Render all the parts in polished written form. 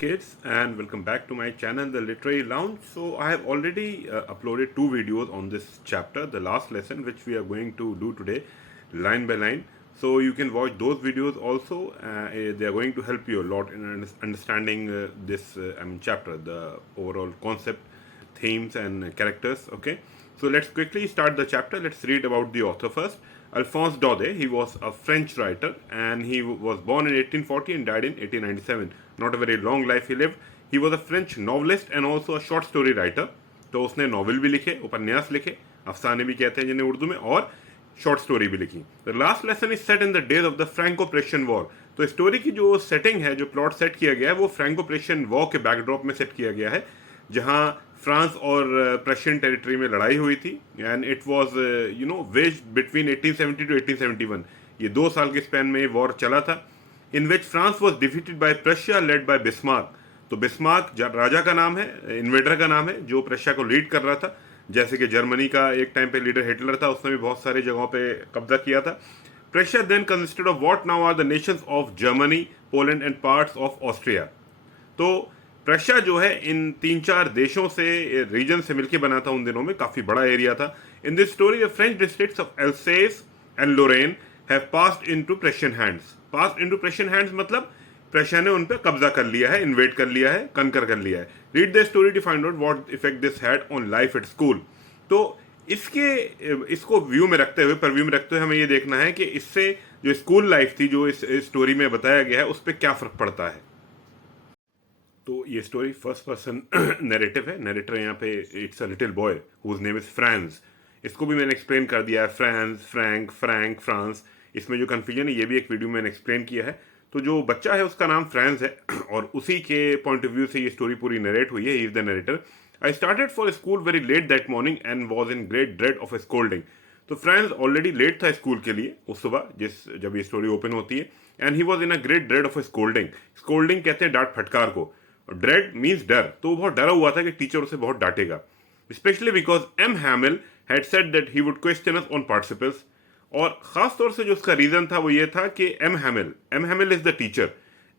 kids, and welcome back to my channel The Literary Lounge. So I have already uploaded two videos on this chapter, the last lesson, which we are going to do today line by line. So you can watch those videos also. They are going to help you a lot in understanding this chapter, the overall concept, themes and characters. Okay, so let's quickly start the chapter. Let's read about the author first. Alphonse Daudet, he was a French writer and he was born in 1840 and died in 1897. Not a very long life he lived. He was a French novelist and also a short story writer. तो उसने novel भी लिखे, उपन्यास लिखे, अफसाने भी कहते हैं जिन्हें उर्दू में, और शॉर्ट स्टोरी भी लिखी. The last lesson is set in the days of the Franco Prussian war. तो स्टोरी की जो सेटिंग है, जो प्लॉट सेट किया गया है, वो फ्रैंको प्रेशियन वॉर के बैकड्रॉप में सेट किया गया है, जहां फ्रांस और प्रशियन टेरिटरी में लड़ाई हुई थी. And it was waged between 1870 to 1871. ये 2 साल के स्पैन में ये वॉर चला था, in which France was defeated by Prussia led by Bismarck. तो बिस्मार्क राजा का नाम है, इन्वेडर का नाम है, जो प्रशिया को लीड कर रहा था. जैसे कि जर्मनी का एक टाइम पे लीडर हिटलर था, उसने भी बहुत सारी जगहों पे कब्जा किया था. Prussia then consisted of what now are the nations of Germany, Poland and parts of Austria. तो प्रशिया जो है इन 3-4 देशों से, रीजन से मिलकर बना था. उन दिनों में काफी बड़ा एरिया था. In this story the French districts of Alsace and Lorraine have passed into Prussian hands. Passed into Prussian hands मतलब प्रशिया ने उन पर कब्जा कर लिया है, इन्वेड कर लिया है, कंकर कर लिया है. Read the story to find out what effect this had on life at school. तो इसको व्यू में रखते हुए, परव्यू में रखते हुए हमें ये देखना है कि इससे जो स्कूल लाइफ थी, जो इस स्टोरी में बताया गया है, उस पर क्या फर्क पड़ता है. तो ये स्टोरी फर्स्ट पर्सन नैरेटिव है. नैरेटर यहाँ पे it's a little boy whose name is Franz. इसको भी मैंने एक्सप्लेन कर दिया है, फ्रांस, फ्रैंक, फ्रैंक, फ्रांस. इसमें जो कन्फ्यूजन है, ये भी एक वीडियो में मैंने एक्सप्लेन किया है. तो जो बच्चा है उसका नाम फ्रांस है और उसी के पॉइंट ऑफ व्यू से ये स्टोरी पूरी नरेट हुई है. He is the narrator. I started for school very let that morning and was in great dread of A scolding. तो फ्रांस ऑलरेडी लेट था स्कूल के लिए उस सुबह, जब ये स्टोरी ओपन होती है. And he was in a great dread of A scolding. Scolding कहते हैं डांट फटकार को. ड्रेड मीन्स डर. तो वो बहुत डरा हुआ था कि टीचर उसे बहुत डांटेगा. Specially because M Hamel had said that he would question us on participles. और खास तौर से जो उसका रीजन था वो ये था कि M Hamel is the teacher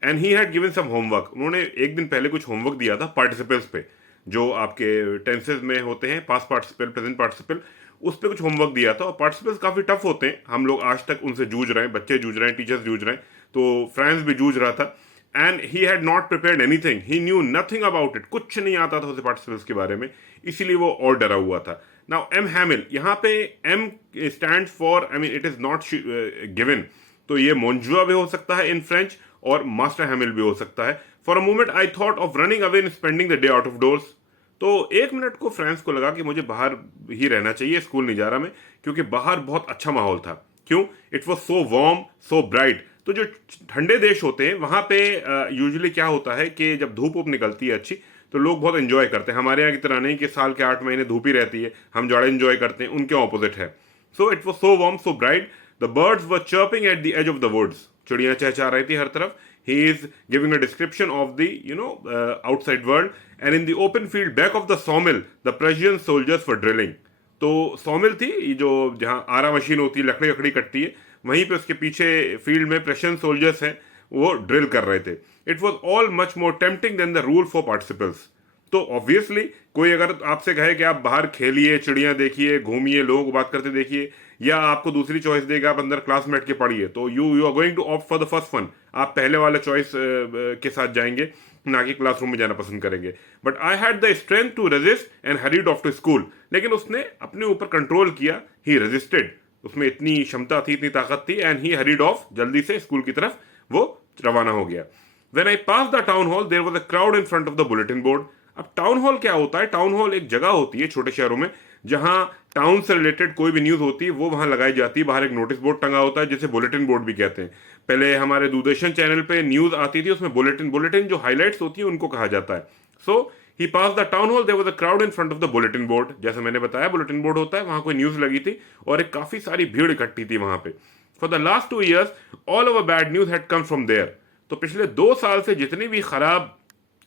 and he had given some homework. उन्होंने एक दिन पहले कुछ होमवर्क दिया था पार्टिसिपल्स पे, जो आपके टेंसेस में होते हैं, पास्ट पार्टिसिपल, प्रेजेंट पार्टिसिपल, उस पर कुछ होमवर्क दिया था. और पार्टिसिपल्स काफी टफ होते हैं, हम लोग आज तक उनसे जूझ रहे हैं, बच्चे जूझ रहे हैं, टीचर्स जूझ रहे हैं. तो फ्रांस भी जूझ रहा था. And he had not prepared anything, he knew nothing about it. कुछ नहीं आता था उसे पार्टिसिपल्स के बारे में, इसीलिए वो और डरा हुआ था. नाउ एम हैमिल, यहाँ पे M stand for, it is not given. तो ये मोन्जुआ भी हो सकता है इन फ्रेंच और मास्टर हैमिल भी हो सकता है. For a moment I thought of running away and spending the day out of doors. तो 1 मिनट को फ्रांस को लगा कि मुझे बाहर ही रहना चाहिए, स्कूल नहीं जा रहा मैं, क्योंकि बाहर बहुत अच्छा माहौल था. क्यों? It was so warm, so bright. तो जो ठंडे देश होते हैं वहां पे यूजुअली क्या होता है कि जब धूप वूप निकलती है अच्छी, तो लोग बहुत एंजॉय करते हैं. हमारे यहाँ की तरह नहीं कि साल के 8 महीने धूप ही रहती है, हम ज़्यादा एंजॉय करते हैं. उनके ऑपोजिट है. So it was so warm, so bright. The birds were chirping at the edge of the woods. चिड़ियां चहचहा रही थी हर तरफ. He is giving a description of the outside world. And in the open field back of the sawmill the Prussian soldiers for drilling. तो sawmill थी जो जहाँ आरा मशीन होती है, लकड़ी लकड़ी कटती है, वहीं पे उसके पीछे फील्ड में प्रशियन सोल्जर्स हैं, वो ड्रिल कर रहे थे. It was all much more tempting than the rule for participles. तो ऑब्वियसली कोई अगर आपसे कहे कि आप बाहर खेलिए, चिड़ियां देखिए, घूमिए, लोगों को बात करते देखिए, या आपको दूसरी चॉइस देगा आप अंदर क्लास में बैठ के पढ़िए, तो you are going to opt for the first one. आप पहले वाले चॉइस के साथ जाएंगे, ना कि क्लासरूम में जाना पसंद करेंगे. But I had the strength to resist and hurried off to school. लेकिन उसने अपने ऊपर कंट्रोल किया. He resisted. उसमें इतनी क्षमता थी, इतनी ताकत थी. एंड ही हरीड ऑफ, जल्दी से स्कूल की तरफ वो रवाना हो गया. When I pass the town hall there was a crowd in front of the bulletin board. अब टाउन हॉल क्या होता है? टाउन हॉल एक जगह होती है छोटे शहरों में, जहां टाउन से रिलेटेड कोई भी न्यूज होती है वो वहां लगाई जाती है. बाहर एक नोटिस बोर्ड टंगा होता है, जिसे बुलेटिन बोर्ड भी कहते हैं. पहले हमारे दूरदर्शन चैनल पे न्यूज आती थी, उसमें बुलेटिन जो हाईलाइट्स होती है उनको कहा जाता है. So he pass the town hall, there was a crowd in front of the bulletin board. जैसे मैंने बताया, बुलेटिन बोर्ड होता है, वहां कोई न्यूज लगी थी और एक काफी सारी भीड़ इकट्ठी थी वहां पे. For the last 2 years all over bad news had come from there. तो पिछले 2 साल से जितनी भी खराब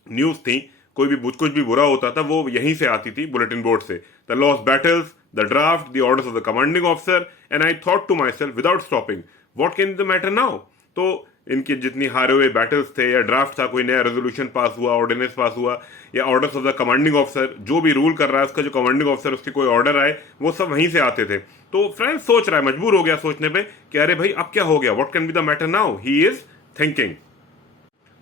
न्यूज थी, कोई भी कुछ भी बुरा होता था, वो यहीं से आती थी, बुलेटिन बोर्ड से. The lost battles, the draft, the orders of the commanding officer. And I thought to myself without stopping, what can the matter now. तो इनके जितनी हारे हुए बैटल्स थे या ड्राफ्ट था, कोई नया रेजोल्यूशन पास हुआ, ऑर्डिनेंस पास हुआ, या orders of the commanding officer, जो भी रूल कर रहा है उसका जो कमांडिंग ऑफिसर, उसके कोई ऑर्डर आए, वो सब वहीं से आते थे। तो फ्रांस सोच रहा है, मजबूर हो गया सोचने पे कि अरे भाई अब क्या हो गया, what can be the matter now, he is thinking.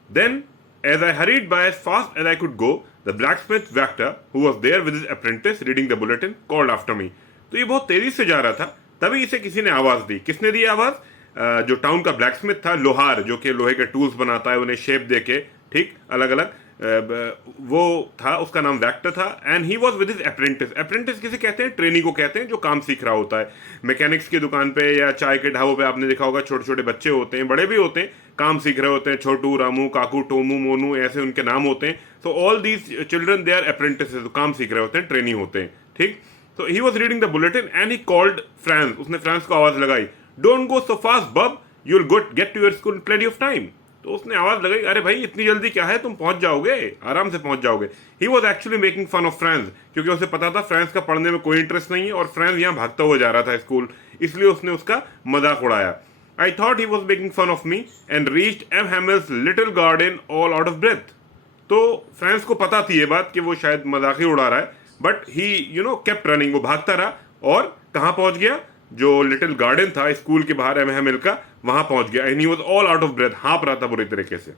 Then as I hurried by as fast as I could go, the blacksmith Vactor, who was there with his apprentice reading the bulletin, called after me. तो ये बहुत तेजी से जा रहा था, तभी इसे किसी ने आवाज दी। किसने दी आवाज? जो टाउन का ब्लैकस्मिथ था, लोहार, जो कि लोहे के टूल्स बनाता है, उन्हें शेप देके, ठीक, अलग अलग, वो था, उसका नाम वैक्टर था। And he was with his apprentice. Apprentice किसे कहते हैं? ट्रेनी को कहते हैं, जो काम सीख रहा होता है। मैकेनिक्स की दुकान पे या चाय के ढाबों पे आपने देखा होगा, छोटे छोटे बच्चे होते हैं, बड़े भी होते हैं, काम सीख रहे होते हैं, छोटू, रामू, काकू, टोमू, मोनू, ऐसे उनके नाम होते हैं। So all these children they are apprentice, काम सीख रहे होते हैं, ट्रेनी होते हैं, ठीक। So he was reading the bulletin and he called France. उसने फ्रांस को आवाज लगाई, Don't go so fast, bub. You'll get to your school in plenty of time. तो उसने आवाज लगाई, अरे भाई इतनी जल्दी क्या है, तुम पहुंच जाओगे, आराम से पहुंच जाओगे। He was actually making fun of France, क्योंकि उसे पता था फ्रांस का पढ़ने में कोई इंटरेस्ट नहीं है और फ्रांस यहाँ भागता हुआ जा रहा था स्कूल, इसलिए उसने उसका मजाक उड़ाया। I thought he was making fun of me and reached M. Hamel's little garden all out of breath. तो फ्रांस को पता थी ये बात कि वो शायद मजाक ही उड़ा रहा है, बट ही केप्ट रनिंग, वो भागता रहा और कहाँ पहुंच गया? जो लिटिल गार्डन था स्कूल के बाहर एमहेमिल का, वहां पहुंच गया। And he was all out of breath, हाँप रहा था बुरी तरीके से।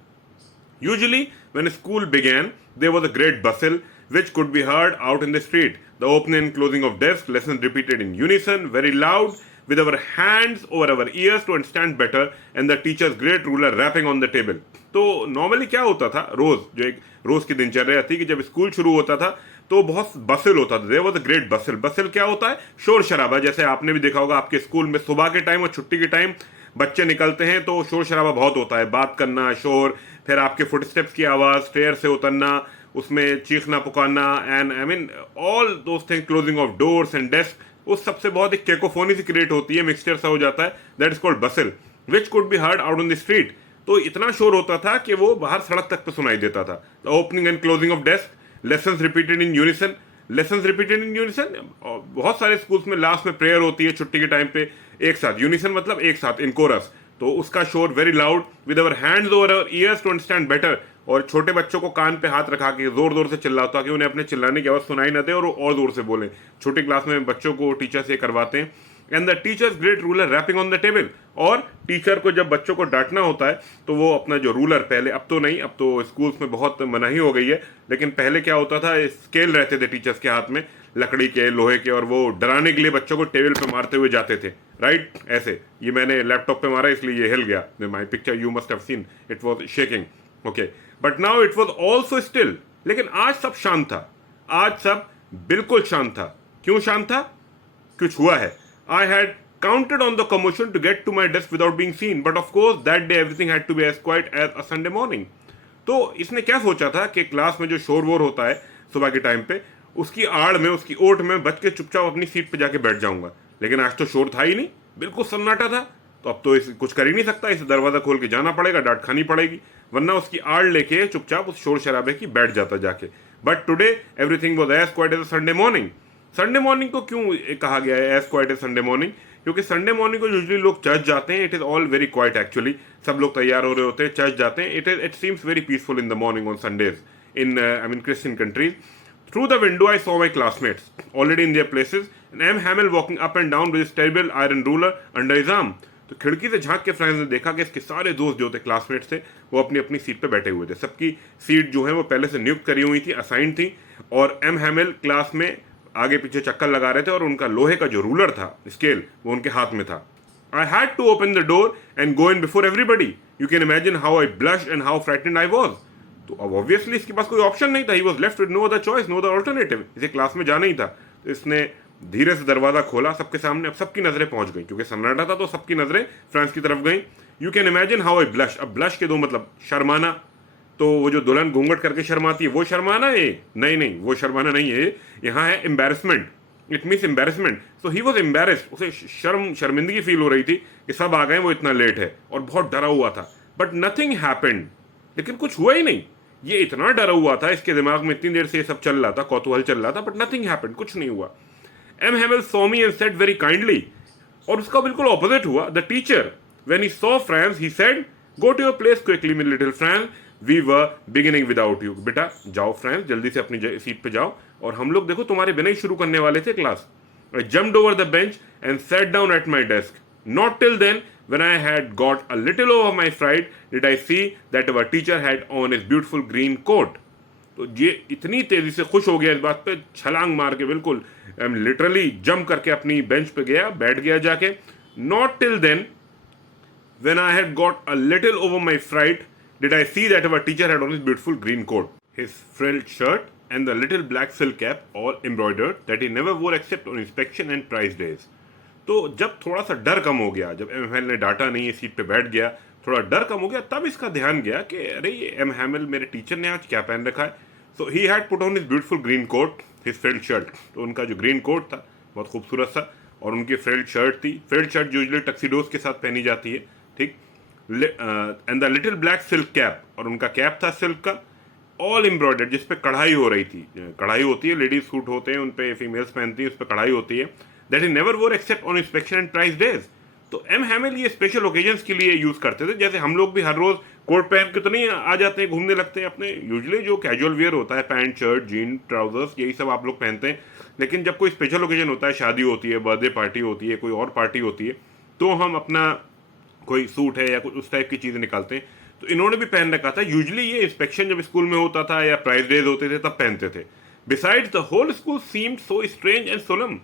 Usually when school began there was a great bustle which could be heard out in the street. The opening and closing of desks, lessons repeated in unison, very loud, with our hands over our ears to understand better, and the teacher's great ruler rapping on the table. तो normally क्या होता था, रोज जो एक रोज की दिनचर्या थी कि जब स्कूल शुरू होता था तो बहुत बसल होता था। देयर वाज अ ग्रेट बसल। बसल क्या होता है? शोर शराबा। जैसे आपने भी देखा होगा आपके स्कूल में सुबह के टाइम और छुट्टी के टाइम बच्चे निकलते हैं तो शोर शराबा बहुत होता है, बात करना, शोर, फिर आपके फुटस्टेप्स की आवाज, स्टेयर से उतरना, उसमें चीखना पुकारना, and I mean all those things, closing of doors and desk, उस सबसे बहुत एक केकोफोनी सी क्रिएट होती है, मिक्सचर सा हो जाता है, that is called Bansal, which could be heard out on the street. तो इतना शोर होता था कि वो बाहर सड़क तक पे सुनाई देता था। The opening and closing of desk, lessons repeated in unison, lessons repeated in unison, बहुत सारे स्कूल्स में लास्ट में प्रेयर होती है छुट्टी के टाइम पे एक साथ, यूनिसन मतलब एक साथ, इन कोरस, तो उसका शोर very loud, with our hands over our ears to understand better, और छोटे बच्चों को कान पे हाथ रखा के जोर जोर से चिल्लाता कि उन्हें अपने चिल्लाने की आवाज सुनाई न दे और जोर से बोले। छोटी क्लास में बच्चों को टीचर से करवाते हैं। And the teacher's great ruler rapping on the table, और टीचर को जब बच्चों को डांटना होता है तो वो अपना जो रूलर, पहले, अब तो नहीं, अब तो स्कूल्स में बहुत मनाही हो गई है, लेकिन पहले क्या होता था, स्केल रहते थे टीचर्स के हाथ में, लकड़ी के, लोहे के, और वो डराने के लिए बच्चों को टेबल पे मारते हुए जाते थे, राइट, ऐसे। ये मैंने लैपटॉप पे मारा इसलिए ये हिल गया, my picture you must have scene, it was shaking, okay, but now it was also still. लेकिन आज सब शांत था, आज सब बिल्कुल शांत था। क्यों शांत था? कुछ हुआ है। I had counted on the commotion to get to my desk without being seen, but of course that day everything had to be as quiet as a Sunday morning. तो इसने क्या सोचा था कि क्लास में जो शोर वोर होता है सुबह के टाइम पे, उसकी आड़ में, उसकी ओट में बच के चुपचाप अपनी सीट पे जाके बैठ जाऊंगा। लेकिन आज तो शोर था ही नहीं, बिल्कुल सन्नाटा था, तो अब तो कुछ कर ही नहीं सकता, इसे दरवाजा खोल के जाना पड़ेगा, डांट खानी पड़ेगी, वरना उसकी आड़ लेके चुपचाप उस शोर शराबे की बैठ जाता जाके। But today everything was as quiet as a Sunday morning. Sunday morning को क्यों कहा गया है as quiet as Sunday morning? क्योंकि संडे मॉर्निंग को यूजुअली लोग चर्च जाते हैं, it is all very quiet actually, सब लोग तैयार हो रहे होते हैं, चर्च जाते हैं, it seems very peaceful in the morning on Sundays in I mean Christian countries. Through the window, I saw my classmates already in their places, and M. Hamel walking up and down with his terrible iron ruler under his arm. तो खिड़की से झांक के friends ने देखा कि इसके सारे दोस्त जो थे, क्लासमेट्स थे, वो अपनी अपनी सीट पे बैठे हुए थे। सबकी सीट जो है वो पहले से नियुक्त करी हुई थी, असाइन थी, और एम हैमेल क्लास में आगे पीछे चक्कर लगा रहे थे, और उनका लोहे का जो रूलर था, स्केल, वो उनके हाथ में था। I had to open the door and go in before everybody. You can imagine how I blushed and how frightened I was. तो अब ऑब्वियसली इसके पास कोई ऑप्शन नहीं था, he was left with no other choice, no other alternative, इसे class में जाना ही था। तो इसने धीरे से दरवाजा खोला सबके सामने। अब सबकी नजरें पहुंच गई, क्योंकि सन्नाटा था तो सबकी नजरें फ्रांस की तरफ गई। You can imagine how I blush. अब ब्लश के दो मतलब शर्माना, तो वो जो दुल्हन घूंघट करके शर्माती है वो शर्माना है? नहीं नहीं, वो शर्माना नहीं है, यहाँ है embarrassment, it means embarrassment. So he was embarrassed, उसे शर्मिंदगी फील हो रही थी कि सब आ गए, वो इतना लेट है, और बहुत डरा हुआ था। बट नथिंग हैपेंड, लेकिन कुछ हुआ ही नहीं। ये इतना डरा हुआ था, इसके दिमाग में इतनी देर से ये सब चल रहा था, कौतूहल चल रहा था, बट नथिंग हैपेंड, कुछ नहीं हुआ। M Hamel saw me and said very kindly, और उसका बिल्कुल ऑपोजिट हुआ। The teacher when he saw Franz he said, go to your place quickly my little Franz, we were beginning without you. बेटा जाओ France, जल्दी से अपनी seat पे जाओ, और हम लोग देखो तुम्हारे बिना ही शुरू करने वाले थे class. I jumped over the bench and sat down at my desk. Not till then, when I had got a little over my fright, did I see that our teacher had on his beautiful green coat. तो ये इतनी तेजी से खुश हो गया इस बात पे, छलांग मार के बिल्कुल लिटरली जंप करके अपनी बेंच पे गया, बैठ गया जाके। Not till then, when I had got a little over my fright, did I see that our teacher had on his beautiful green coat, his frilled shirt, and the little black silk cap, all embroidered, that he never wore except on inspection and prize days. तो जब थोड़ा सा डर कम हो गया, जब M Hamel ने डांटा नहीं, सीट पे बैठ गया, थोड़ा डर कम हो गया, तब इसका ध्यान गया कि अरे ये एम हैमिल मेरे टीचर ने आज क्या पहन रखा है। So he had put on his beautiful green coat, his frilled shirt. तो उनका जो ग्रीन कोट था बहुत खूबसूरत सा, और उनकी फ्रिल्ड शर्ट थी। फ्रिल्ड शर्ट यूजुअली टक्सीडोज के साथ पहनी जाती है, ठीक। And the little black silk cap, और उनका कैप था सिल्क का, ऑल एम्ब्रॉयडर्ड, जिस पे कढ़ाई हो रही थी। कढ़ाई होती है, लेडीज सूट होते हैं उन पे, फीमेल्स पहनती हैं, उस पे कढ़ाई होती है। That he never wore except on inspection and prize days. तो एम हैमिल ये स्पेशल ओकेजन्स के लिए यूज करते थे। जैसे हम लोग भी हर रोज कोट पहन के तो नहीं आ जाते हैं, घूमने लगते हैं अपने। यूजुअली जो कैजुअल वेयर होता है, पैंट शर्ट जीन ट्राउजर्स, यही सब आप लोग पहनते हैं। लेकिन जब कोई स्पेशल ओकेजन होता है, शादी होती है, बर्थडे पार्टी होती है, कोई और पार्टी होती है, तो हम अपना कोई सूट है या कुछ उस टाइप की चीज़ें निकालते हैं। तो इन्होंने भी पहन रखा था। यूजुअली ये इंस्पेक्शन जब स्कूल में होता था या प्राइज डेज होते थे तब पहनते थे। Besides the whole school seemed so strange and solemn.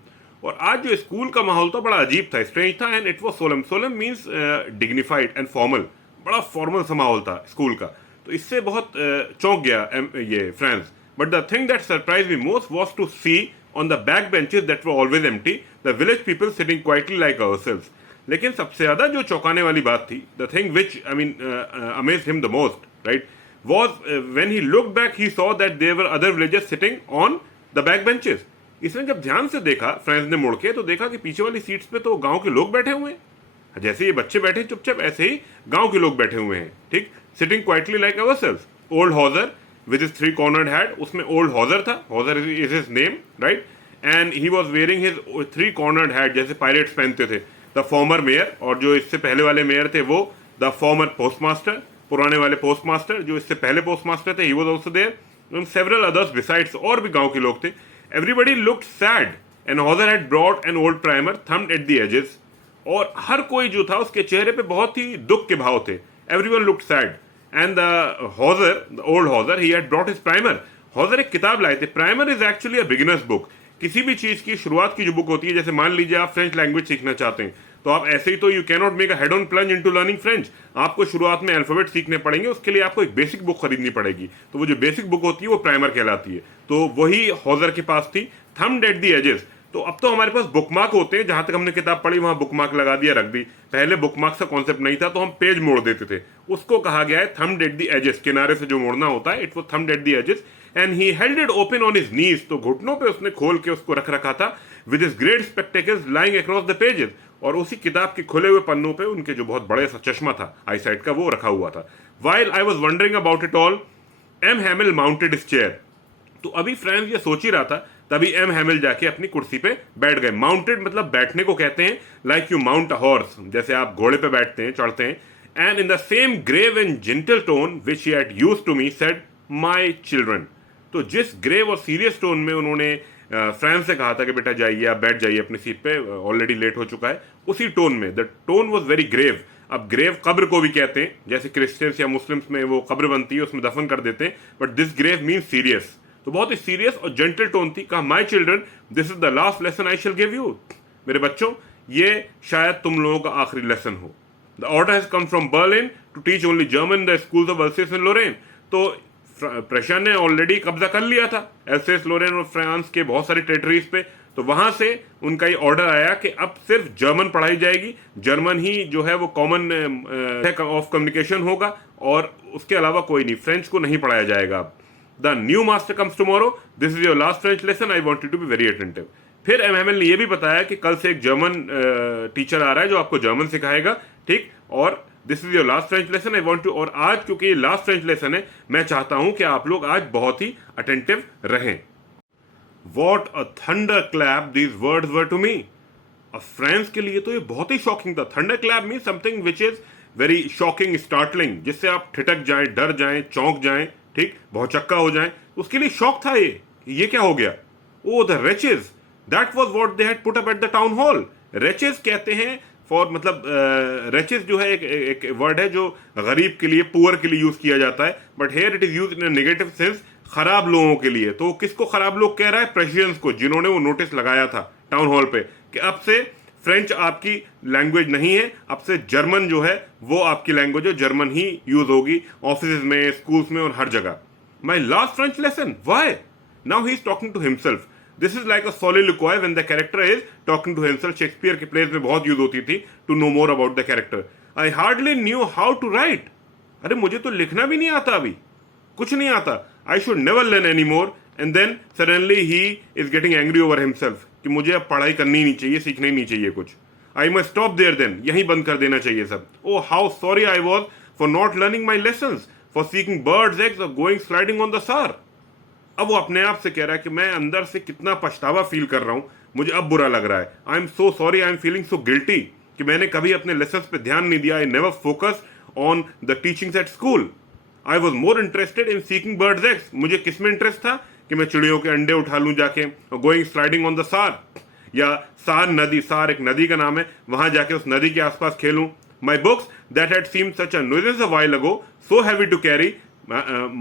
और आज जो स्कूल का माहौल था बड़ा अजीब था, स्ट्रेंज था, and it was solemn. Solemn means dignified and formal, बड़ा फॉर्मल सा माहौल था स्कूल का। तो इससे बहुत चौंक गया ये Franz. But the thing that surprise me most was to see on the back benches that were always empty the village people sitting quietly like ourselves. लेकिन सबसे ज्यादा जो चौंकाने वाली बात थी, the thing which I mean amazed him the most, right, was when he looked back he saw that there were other villagers sitting on the back benches. इसने जब ध्यान से देखा, फ्रांस ने मुड़ के, तो देखा कि पीछे वाली सीट्स पे तो गांव के लोग बैठे हुए हैं। जैसे ये बच्चे बैठे चुपचाप, ऐसे ही गांव के लोग बैठे हुए हैं, ठीक। Sitting quietly like ourselves. Old Hauser with his 3 cornered hat, उसमें ओल्ड हॉजर था, Hauser is his name, right, and he was wearing his 3 cornered hat, जैसे पायरेट्स पहनते थे। द फॉर्मर मेयर, और जो इससे पहले वाले मेयर थे वो द फॉर्मर पोस्टमास्टर, पुराने वाले पोस्टमास्टर जो इससे पहले पोस्टमास्टर थे, he was also there, and several others besides, और भी गांव के लोग थे। Everybody looked sad and Hauser had brought an old primer thumbed at the edges. और हर कोई जो था उसके चेहरे पे बहुत ही दुख के भाव थे। Everyone looked sad and the Hauser, the old Hauser, he had brought his primer. Hauser एक किताब लाए थे। Primer is actually a beginner's book. किसी भी चीज की शुरुआत की जो बुक होती है, जैसे मान लीजिए आप फ्रेंच लैंग्वेज सीखना चाहते हैं, तो आप ऐसे ही तो you can not make a head on plunge into learning French. आपको शुरुआत में अल्फाबेट सीखने पड़ेंगे, उसके लिए आपको एक बेसिक बुक खरीदनी पड़ेगी। तो वो जो बेसिक बुक होती है वो प्राइमर कहलाती है। तो वही हॉजर के पास थी, थम्ड एट द एजेस। तो अब तो हमारे पास बुकमार्क होते हैं, जहां तक हमने किताब पढ़ी वहां बुकमार्क लगा दिया, रख दी। पहले बुकमार्क का कॉन्सेप्ट नहीं था, तो हम पेज मोड़ देते थे। उसको कहा गया है थम्ड एट द एजेस, किनारे से जो मोड़ना होता है, it was thumbed at the edges. And he held it open on his knees, तो घुटनों पे उसने खोल के उसको रख रखा था। With his great spectacles lying across the pages, और उसी किताब के खुले हुए पन्नों पे उनके जो बहुत बड़े सा चश्मा था आईसाइट का, वो रखा हुआ था। While I was wondering about it all, M Hamel mounted his chair. तो अभी फ्रांस ये सोच ही रहा था, तभी एम हैमिल जाके अपनी कुर्सी पे बैठ गए। माउंटेड मतलब बैठने को कहते हैं, like you mount a horse, जैसे आप घोड़े पे बैठते हैं, चढ़ते हैं। And in the same grave and gentle tone which he had used to me said, my children. तो जिस ग्रेव और सीरियस टोन में उन्होंने फ्रांस से कहा था कि बेटा जाइए, आप बैठ जाइए अपनी सीट पे, ऑलरेडी लेट हो चुका है, उसी टोन में, the tone was very grave. अब ग्रेव कब्र को भी कहते हैं, जैसे क्रिश्चियंस या मुस्लिम्स में वो कब्र बनती है, उसमें दफन कर देते हैं, but this grave means serious. तो बहुत ही सीरियस और जेंटल टोन थी। कहा, my children, this is the last lesson I shall give you. मेरे बच्चों, ये शायद तुम लोगों का आखिरी लेसन हो। The order has come from Berlin to teach only German the schools of Alsace and Lorraine. तो प्रशा ने ऑलरेडी कब्जा कर लिया था एल्सेस, लोरेन और फ्रांस के बहुत सारी टेरिटरीज पे। तो वहां से उनका ये ऑर्डर आया कि अब सिर्फ जर्मन पढ़ाई जाएगी, जर्मन ही जो है वो कॉमन ऑफ कम्युनिकेशन होगा, और उसके अलावा कोई नहीं, फ्रेंच को नहीं पढ़ाया जाएगा अब। The new master comes tomorrow, this is your last French lesson, I want you to be very attentive. फिर एमएमएल ने यह भी बताया कि कल से एक जर्मन टीचर आ रहा है जो आपको जर्मन सिखाएगा, ठीक, और this is your last French lesson, I want to. और आज क्योंकि ये लास्ट फ्रेंच लेसन है, मैं चाहता हूं कि आप लोग आज बहुत ही अटेंटिव रहें। What a thunderclap these words were to me. अब फ्रांस के लिए तो ये बहुत ही शॉकिंग था। Thunderclap mean something which is very shocking, startling, जिससे आप ठिठक जाएं, डर जाएं, चौंक जाएं, ठीक, भौचक्का हो जाएं, उसके लिए शौक था ये क्या हो गया? Oh the wretches, that was what they had put up at the town hall. Wretches कहते हैं फॉर, मतलब रेचेज जो है एक वर्ड है जो गरीब के लिए, पुअर के लिए यूज किया जाता है, but here it is use in negative sense, खराब लोगों के लिए। तो किसको खराब लोग कह रहा है? प्रेसिडेंट्स को, जिन्होंने वो नोटिस लगाया था टाउन हॉल पे कि अब से फ्रेंच आपकी लैंग्वेज नहीं है, अब से जर्मन जो है वो आपकी लैंग्वेज है, जर्मन ही यूज होगी ऑफिस में, स्कूल्स में और हर जगह। My last French lesson, why? Now he is talking to himself. This is like a soliloquy when the character is talking to himself। Shakespeare के प्लेस में बहुत यूज होती थी to know more about the character. I hardly knew how to write. अरे मुझे तो लिखना भी नहीं आता, अभी कुछ नहीं आता। I should never learn any more. And then suddenly he is getting angry over himself कि मुझे अब पढ़ाई करनी नहीं चाहिए, सीखना ही नहीं चाहिए कुछ। I must stop there then, यहीं बंद कर देना चाहिए सब। Oh how sorry I was for not learning my lessons, for seeking birds eggs और going sliding on the Saar. अब वो अपने आप से कह रहा है कि मैं अंदर से कितना पछतावा फील कर रहा हूं, मुझे अब बुरा लग रहा है। I am so sorry, I am feeling so guilty कि मैंने कभी अपने लेसन्स पे ध्यान नहीं दिया। I never focus on the teachings at school. I was more interested in seeking birds eggs. मुझे किस में इंटरेस्ट था कि मैं चिड़ियों के अंडे उठा लूं जाके, और गोइंग स्लाइडिंग ऑन द सार, या सार नदी, सार एक नदी का नाम है, वहां जाके उस नदी के आसपास खेलूं। My books that had seemed such a nuisance a while ago, so heavy to carry,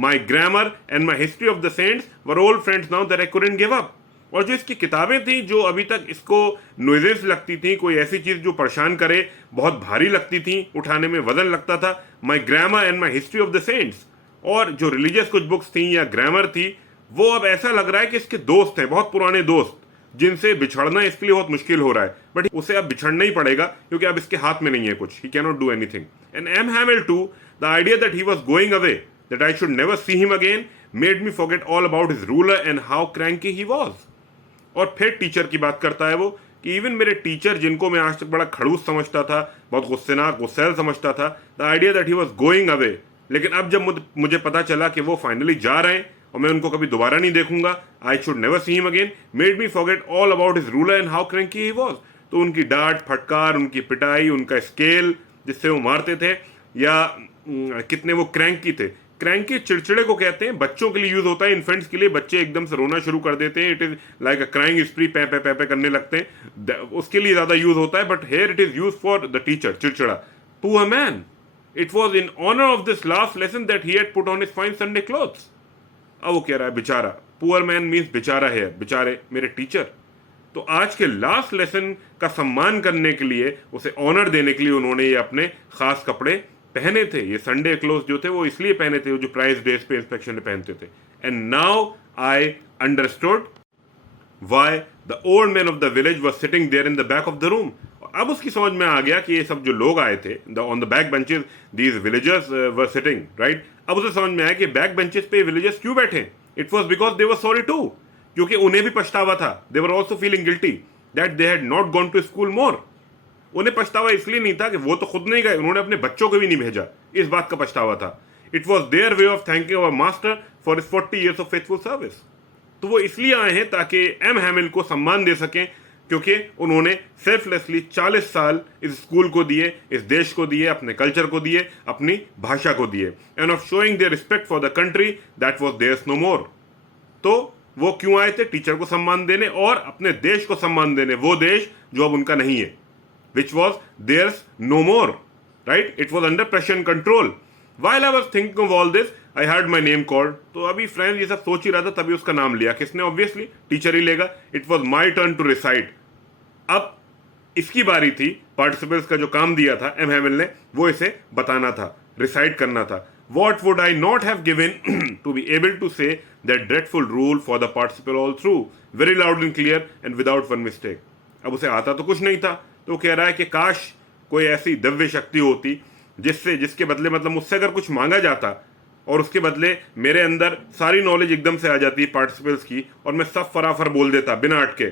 my grammar and my history of the saints were old friends now that I couldn't give up। और जो इसकी किताबें थी जो अभी तक इसको नोइजेस लगती थी, कोई ऐसी चीज जो परेशान करे, बहुत भारी लगती थी, उठाने में वजन लगता था, my grammar and my history of the saints, और जो रिलीजियस कुछ बुक्स थी या ग्रामर थी, वो अब ऐसा लग रहा है कि इसके दोस्त हैं, बहुत पुराने दोस्त, जिनसे बिछड़ना इसके लिए बहुत मुश्किल हो रहा है। बट उसे अब बिछड़ना ही पड़ेगा क्योंकि अब इसके हाथ में नहीं है कुछ, he can not do anything. And M Hamel too, the idea that he was going away, that I should never see him again, made me forget all about his ruler and how cranky he was। और फिर teacher की बात करता है वो कि even मेरे teacher, जिनको मैं आज तक बड़ा खड़ूस समझता था, बहुत गुस्सेनाक, गुस्सैल समझता था, the idea that he was going away, लेकिन अब जब मुझे पता चला कि वो फाइनली जा रहे हैं और मैं उनको कभी दोबारा नहीं देखूंगा, आई should never see him again, made me forget all about his ruler and how cranky he was. तो उनकी डांट फटकार, उनकी पिटाई, उनका स्केल जिससे वो मारते थे, या कितने वो क्रैंकी थे। क्रैंकी चिड़चिड़े को कहते हैं, बच्चों के लिए यूज होता है, इन्फेंट्स के लिए, बच्चे एकदम से रोना शुरू कर देते हैं, it is like a crying स्प्री, पै पै पै पै करने लगते हैं, उसके लिए ज्यादा यूज होता है। But here it is use for the teacher, चिड़चिड़ा। Poor man, it was in honour of this last lesson that he had put on his fine Sunday clothes. अब वो कह रहा है बेचारा, पुअर मैन मीन्स बेचारा है, बेचारे मेरे टीचर। तो आज के लास्ट लेसन का सम्मान करने के लिए, उसे ऑनर देने के लिए उन्होंने ये अपने खास कपड़े पहने थे। ये संडे क्लोथ जो थे वो इसलिए पहने थे, जो प्राइज डेज पे इंस्पेक्शन में पहनते थे। And now I understood why the old man of the village was sitting there in the back of the room. अब उसकी समझ में आ गया कि ये सब जो लोग आए थे, on the back benches these villagers were sitting, right. अब उसे समझ में आया कि बैक बेंचेस पे विलेजर्स क्यों बैठे। It was because they were sorry too, क्योंकि उन्हें भी पछतावा था। They were also feeling guilty that they had not gone to school more. उन्हें पछतावा इसलिए नहीं था कि वो तो खुद नहीं गए, उन्होंने अपने बच्चों को भी नहीं भेजा, इस बात का पछतावा था। It was their way of thanking our master for his 40 years of faithful service. तो वो इसलिए आए हैं ताकि एम हैमिल को सम्मान दे सकें, क्योंकि उन्होंने सेल्फलेसली 40 साल इस स्कूल को दिए, इस देश को दिए, अपने कल्चर को दिए, अपनी भाषा को दिए, and of showing their respect for the country that was theirs no more. तो वो क्यों आए थे? टीचर को सम्मान देने और अपने देश को सम्मान देने, वो देश जो अब उनका नहीं है, which was theirs no more, right? It was under pressure and control. While I was thinking of all this, I heard my name called. तो अभी फ्रेंड ये सब सोच ही रहा था, तभी उसका नाम लिया। किसने? ऑब्वियसली टीचर ही लेगा। It was my turn to recite. अब इसकी बारी थी, पार्टिसिपल्स का जो काम दिया था एम हैमिल ने, वो इसे बताना था, रिसाइट करना था। What would I not have given to be able to say that dreadful rule for the participle all through, very loud and clear and without one mistake. अब उसे आता तो कुछ नहीं था, तो कह रहा है कि काश कोई ऐसी दिव्य शक्ति होती जिसके बदले, मतलब मुझसे अगर कुछ मांगा जाता और उसके बदले मेरे अंदर सारी नॉलेज एकदम से आ जाती पार्टिसिपल्स की, और मैं सब फराफर बोल देता बिना अटके,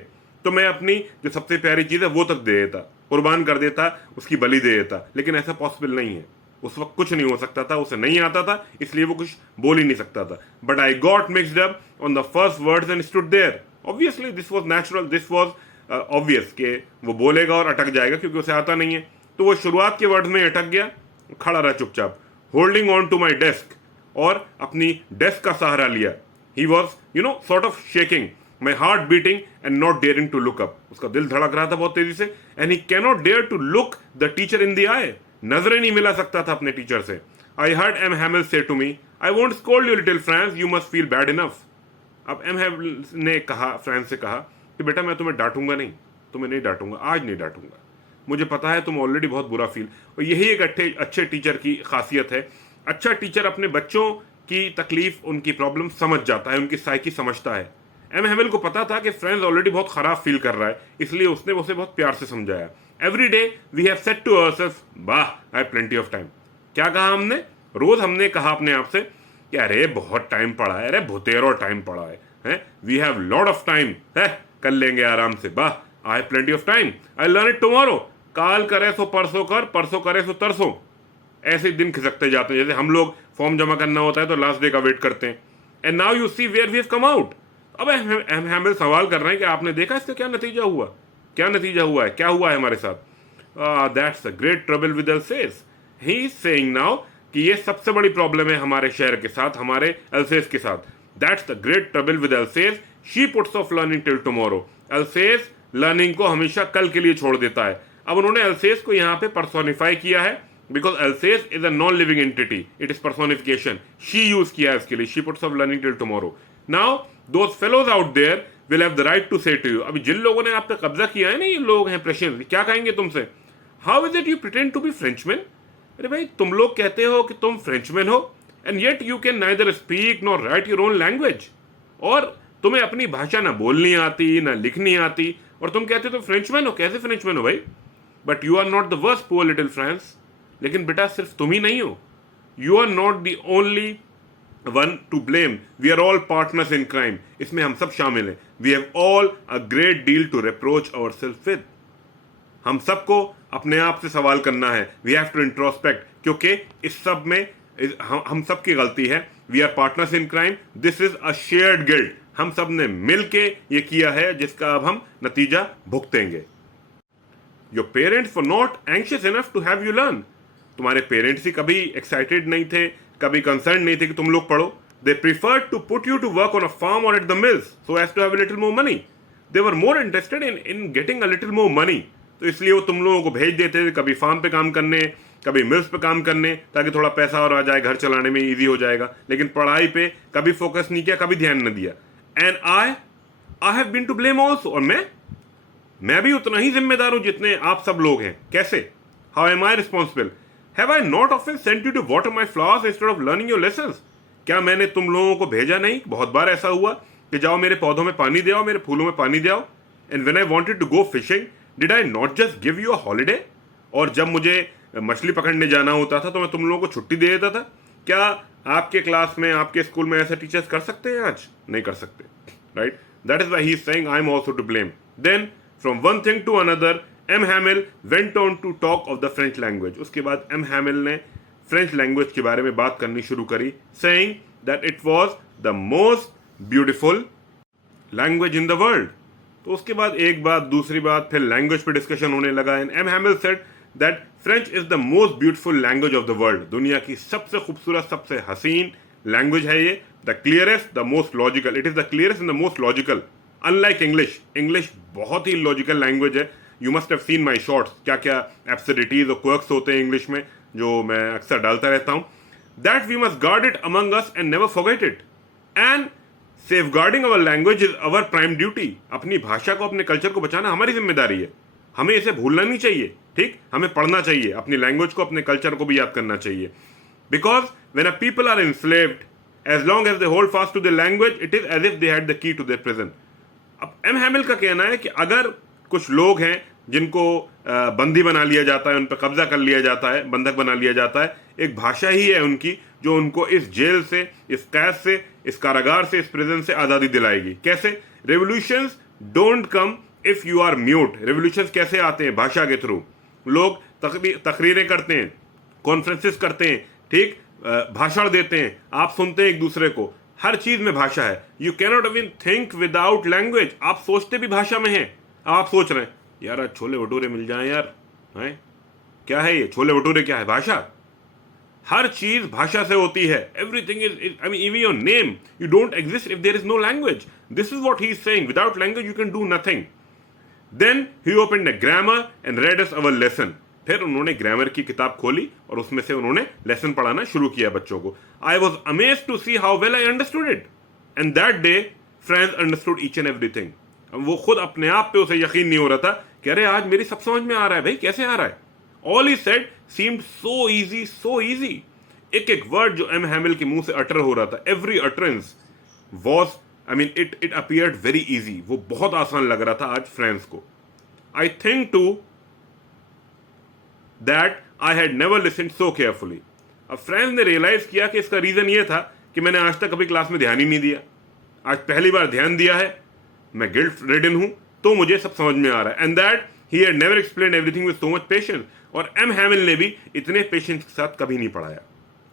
तो मैं अपनी जो सबसे प्यारी चीज़ है वो तक दे देता, कुर्बान कर देता, उसकी बलि दे देता। लेकिन ऐसा पॉसिबल नहीं है, उस वक्त कुछ नहीं हो सकता था, उसे नहीं आता था, इसलिए वो कुछ बोल ही नहीं सकता था। But I got mixed up on the first words and stood there. Obviously this was natural, this was obvious कि वो बोलेगा और अटक जाएगा क्योंकि उसे आता नहीं है। तो वो शुरुआत के वर्ड में अटक गया खड़ा रहा चुपचाप, holding on to my desk, और अपनी डेस्क का सहारा लिया। He was sort of shaking, my heart beating and not daring to look up. उसका दिल धड़क रहा था बहुत तेजी से, and he cannot dare to look the teacher in the eye. नजरें नहीं मिला सकता था अपने टीचर से। I heard M Hamel say to me, I won't scold you little Franz, you must feel bad enough. अब एम हैमिल ने कहा, फ्रांस से कहा कि बेटा मैं तुम्हें डांटूंगा नहीं, तुम्हें नहीं डांटूंगा, आज नहीं डांटूंगा, मुझे पता है तुम ऑलरेडी बहुत बुरा फील। और यही एक अच्छे टीचर की खासियत है। अच्छा टीचर अपने बच्चों की तकलीफ, उनकी प्रॉब्लम समझ जाता है, उनकी साइकी समझता है। एम हैमिल को पता था कि फ्रेंड्स ऑलरेडी बहुत खराब फील कर रहा है, इसलिए उसने उसे बहुत प्यार से समझाया। Every day we have said to ourselves, वाह I have plenty of time. क्या कहा हमने? रोज हमने कहा अपने आप से कि अरे बहुत टाइम पड़ा है, अरे भुतेरो टाइम पड़ा है, we have lot of time, है कर लेंगे आराम से, वाह I have plenty of time, I learn it tomorrow, काल करे सो परसों कर, परसों करे सो तरसों। ऐसे दिन खिसकते जाते हैं, जैसे हम लोग फॉर्म जमा करना होता है तो लास्ट डे का वेट करते हैं। And now you see where we have come out. अब एम हैमिल सवाल कर रहे हैं कि आपने देखा इसका क्या नतीजा हुआ, क्या नतीजा हुआ है, क्या हुआ है हमारे साथ। That's a great trouble with अल्सेस। He is saying now कि ये सबसे बड़ी प्रॉब्लम है हमारे शहर के साथ, हमारे अल्सेस के साथ। That's the great trouble with अल्सेस, she puts off learning till tomorrow. अल्सेस learning को हमेशा कल के लिए छोड़ देता है। अब उन्होंने अल्सेस को यहाँ पे पर्सोनिफाई किया है, because Alsace is a non living entity, it is personification, she use किया है इसके लिए, she puts off learning till tomorrow. Now those fellows out there will have the right to say to you. अभी जिन लोगों ने आप पे कब्जा किया है ना, ये लोग हैं प्रेशियंस, क्या कहेंगे तुमसे? How is it you pretend to be Frenchman? अरे भाई तुम लोग कहते हो कि तुम फ्रेंचमैन हो, and yet you can neither speak nor right your own language. और तुम्हें अपनी भाषा ना बोलनी आती ना लिखनी आती, और तुम कहते हो तुम फ्रेंचमैन हो। कैसे फ्रेंचमैन हो भाई? But you are not the worst poor little Franz. लेकिन बेटा सिर्फ तुम ही नहीं हो, you are not the only one to blame, we are all partners in crime. इसमें हम सब शामिल हैं। We have all a great deal to reproach ourselves with. हम सबको अपने आप से सवाल करना है, वी हैव टू इंट्रोस्पेक्ट, क्योंकि इस सब में हम सब की गलती है। We are partners in crime, this is a shared guilt. हम सब ने मिल के ये किया है, जिसका अब हम नतीजा भुगतेंगे। Your parents were not anxious enough to have you learn. तुम्हारे पेरेंट्स ही कभी एक्साइटेड नहीं थे, कभी कंसर्न नहीं थे कि तुम लोग पढ़ो। They preferred to put you to work on a farm or at the mills so as to have a little more money. They were more interested in getting a little more money. तो इसलिए वो तुम लोगों को भेज देते थे कभी फार्म पे काम करने, कभी मिल्स पे काम करने, ताकि थोड़ा पैसा और आ जाए, घर चलाने में ईजी हो जाएगा। लेकिन पढ़ाई पे कभी फोकस नहीं किया, कभी ध्यान न दिया। And I have been to blame also. और मैं भी उतना ही जिम्मेदार हूं जितने आप सब लोग हैं। कैसे? How am I responsible? Have I not often sent you to water my flowers instead of learning your lessons? क्या मैंने तुम लोगों को भेजा नहीं? बहुत बार ऐसा हुआ कि जाओ मेरे पौधों में पानी दे आओ, मेरे फूलों में पानी दे आओ। And when I wanted to go fishing, did I not just give you a holiday? और जब मुझे मछली पकड़ने जाना होता था तो मैं तुम लोगों को छुट्टी दे देता था। क्या आपके क्लास में, आपके स्कूल में ऐसे टीचर्स कर सकते हैं? आज नहीं कर सकते, right? That is why he is saying I am also to blame. Then from one thing to another M Hamel went on to talk of the French language. उसके बाद एम हैमिल ने फ्रेंच लैंग्वेज के बारे में बात करनी शुरू करी, saying that it was the most beautiful language in the world. तो उसके बाद एक बात, दूसरी बात, फिर लैंग्वेज पे डिस्कशन होने लगा। And M Hamel said that French is the most beautiful language of the world. दुनिया की सबसे खूबसूरत, सबसे हसीन लैंग्वेज है ये। The clearest, the most logical, it is the clearest and the most logical, unlike English. English बहुत ही लॉजिकल लैंग्वेज है। You must have seen my shorts, क्या क्या एब्सर्डिटीज और क्वर्क्स होते हैं इंग्लिश में, जो मैं अक्सर डालता रहता हूँ। That we must guard it among us and never forget it, and safeguarding our language is our prime duty. अपनी भाषा को, अपने कल्चर को बचाना हमारी जिम्मेदारी है। हमें इसे भूलना नहीं चाहिए, ठीक? हमें पढ़ना चाहिए, अपनी लैंग्वेज को, अपने कल्चर को भी याद करना चाहिए। Because when a people are enslaved, as long as they hold fast to their language, it is as if they had the key to their prison. अब एम हैमिल का कहना है कि अगर कुछ लोग हैं जिनको बंदी बना लिया जाता है, उन पर कब्जा कर लिया जाता है, बंधक बना लिया जाता है, एक भाषा ही है उनकी जो उनको इस जेल से, इस कैद से, इस कारागार से, इस प्रिजन से आज़ादी दिलाएगी। कैसे? Revolutions don't come if you are mute. Revolutions कैसे आते हैं? भाषा के थ्रू। लोग तकरीरें करते हैं, कॉन्फ्रेंसेस करते हैं, ठीक, भाषण देते हैं, आप सुनते हैं एक दूसरे को। हर चीज में भाषा है। You cannot even think without language. आप सोचते भी भाषा में हैं। आप सोच रहे हैं यार आज छोले भटूरे मिल जाएं यार, हैं? क्या है ये छोले भटूरे? क्या है? भाषा। हर चीज भाषा से होती है. Everything is, I mean even your name, you don't exist if there is no language. This is what he is saying. Without language you can do nothing. Then he opened a grammar and read us our lesson. फिर उन्होंने grammar की किताब खोली और उसमें से उन्होंने lesson पढ़ाना शुरू किया बच्चों को. I was amazed to see how well I understood it. And that day Franz understood each and everything. वो खुद अपने आप पे उसे यकीन नहीं हो रहा था कि अरे आज मेरी सब समझ में आ रहा है भाई, कैसे आ रहा है. All he said seemed so easy, so easy. एक एक वर्ड जो एम हैमिल के मुंह से अटर हो रहा था, every utterance was, I mean it appeared very easy. वो बहुत आसान लग रहा था आज फ्रांस को. I think too that I had never listened so carefully. अब फ्रांस ने रियलाइज किया कि इसका रीजन ये था कि मैंने आज तक कभी क्लास में ध्यान ही नहीं दिया. आज पहली बार ध्यान दिया है. मैं गिल्ट रिडन हूं तो मुझे सब समझ में आ रहा है. And that he had never explained everything with so much patience. और एम हैमिल ने भी इतने पेशेंस के साथ कभी नहीं पढ़ाया.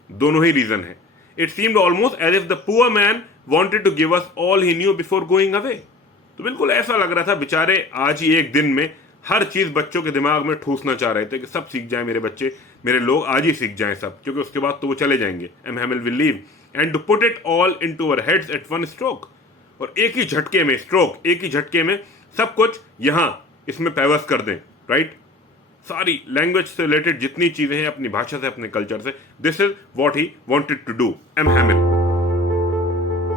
दोनों ही रीजन है. It seemed almost as if the poor man wanted to give us all he knew before going away. तो बिल्कुल ऐसा लग रहा था बेचारे आज ही एक दिन में हर चीज बच्चों के दिमाग में ठूसना चाह रहे थे कि सब सीख जाए मेरे बच्चे, मेरे लोग आज ही सीख जाएं सब, क्योंकि उसके बाद तो वो चले जाएंगे. M Hamel will leave and to put it all into our heads at one stroke. और एक ही झटके में, स्ट्रोक, एक ही झटके में सब कुछ यहां इसमें पैवस कर दें. राइट. सारी लैंग्वेज से रिलेटेड जितनी चीजें हैं, अपनी भाषा से, अपने कल्चर से. This is what he wanted to do, M Hamel.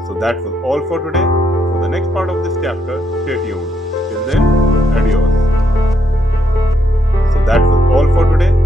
So that was all for today. For the next part of this chapter, stay tuned. Till then, adios. So that was all for today.